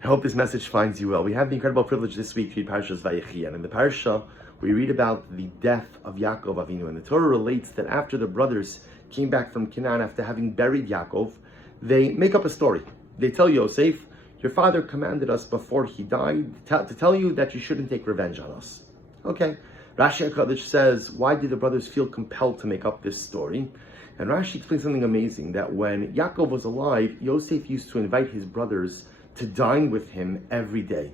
I hope this message finds you well. We have the incredible privilege this week to read Parshas Vayechi, and in the Parsha we read about the death of Yaakov Avinu. And the Torah relates that after the brothers came back from Canaan after having buried Yaakov, they make up a story. They tell Yosef, your father commanded us before he died to tell you that you shouldn't take revenge on us. Okay. Rashi HaKadosh says, why did the brothers feel compelled to make up this story? And Rashi explains something amazing, that when Yaakov was alive, Yosef used to invite his brothers to dine with him every day.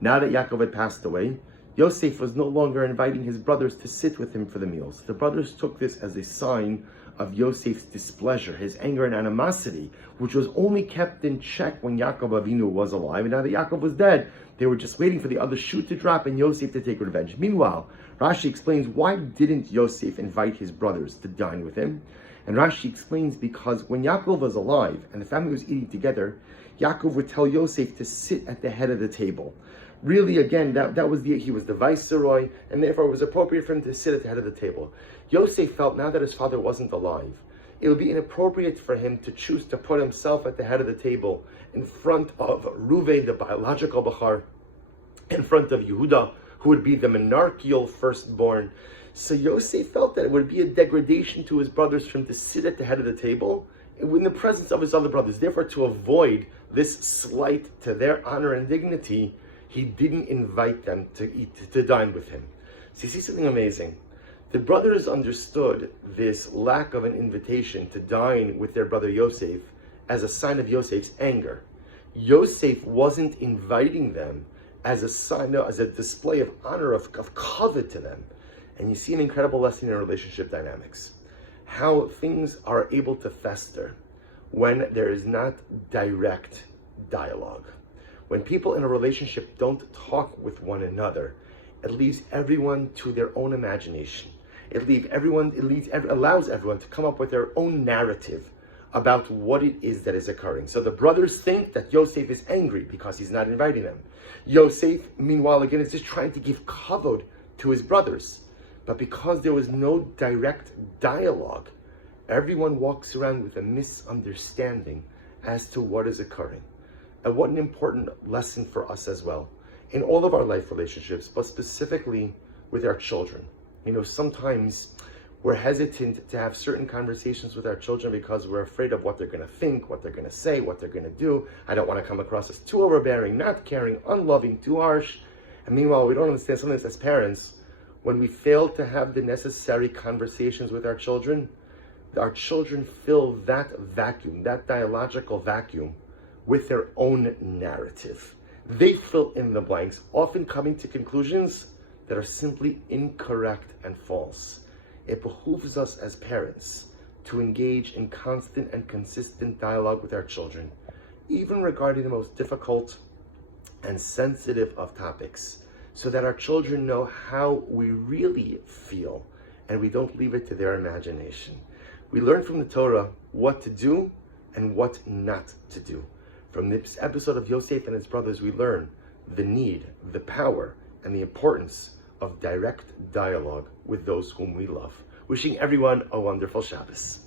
Now that Yaakov had passed away, Yosef was no longer inviting his brothers to sit with him for the meals. The brothers took this as a sign of Yosef's displeasure, his anger and animosity, which was only kept in check when Yaakov Avinu was alive. And now that Yaakov was dead, they were just waiting for the other shoe to drop and Yosef to take revenge. Meanwhile, Rashi explains, why didn't Yosef invite his brothers to dine with him? And Rashi explains, because when Yaakov was alive and the family was eating together, Yaakov would tell Yosef to sit at the head of the table. Really, again, he was the viceroy, and therefore it was appropriate for him to sit at the head of the table. Yosef felt now that his father wasn't alive, it would be inappropriate for him to choose to put himself at the head of the table in front of Reuven, the biological Bachar, in front of Yehuda, who would be the monarchical firstborn. So Yosef felt that it would be a degradation to his brothers for him to sit at the head of the table in the presence of his other brothers. Therefore, to avoid this slight to their honor and dignity, he didn't invite them to dine with him. So you see something amazing. The brothers understood this lack of an invitation to dine with their brother Yosef as a sign of Yosef's anger. Yosef wasn't inviting them as a sign, as a display of honor, of kavod to them. And you see an incredible lesson in relationship dynamics. How things are able to fester when there is not direct dialogue. When people in a relationship don't talk with one another, it leaves everyone to their own imagination. It allows everyone to come up with their own narrative about what it is that is occurring. So the brothers think that Yosef is angry because he's not inviting them. Yosef, meanwhile, again, is just trying to give kavod to his brothers. But because there was no direct dialogue, everyone walks around with a misunderstanding as to what is occurring. And what an important lesson for us as well, in all of our life relationships, but specifically with our children. Sometimes we're hesitant to have certain conversations with our children because we're afraid of what they're going to think, what they're going to say, what they're going to do. I don't want to come across as too overbearing, not caring, unloving, too harsh. And meanwhile, we don't understand sometimes as parents, when we fail to have the necessary conversations with our children fill that vacuum, that dialogical vacuum, with their own narrative. They fill in the blanks, often coming to conclusions that are simply incorrect and false. It behooves us as parents to engage in constant and consistent dialogue with our children, even regarding the most difficult and sensitive of topics, so that our children know how we really feel and we don't leave it to their imagination. We learn from the Torah what to do and what not to do. From this episode of Yosef and his brothers, we learn the need, the power, and the importance of direct dialogue with those whom we love. Wishing everyone a wonderful Shabbos.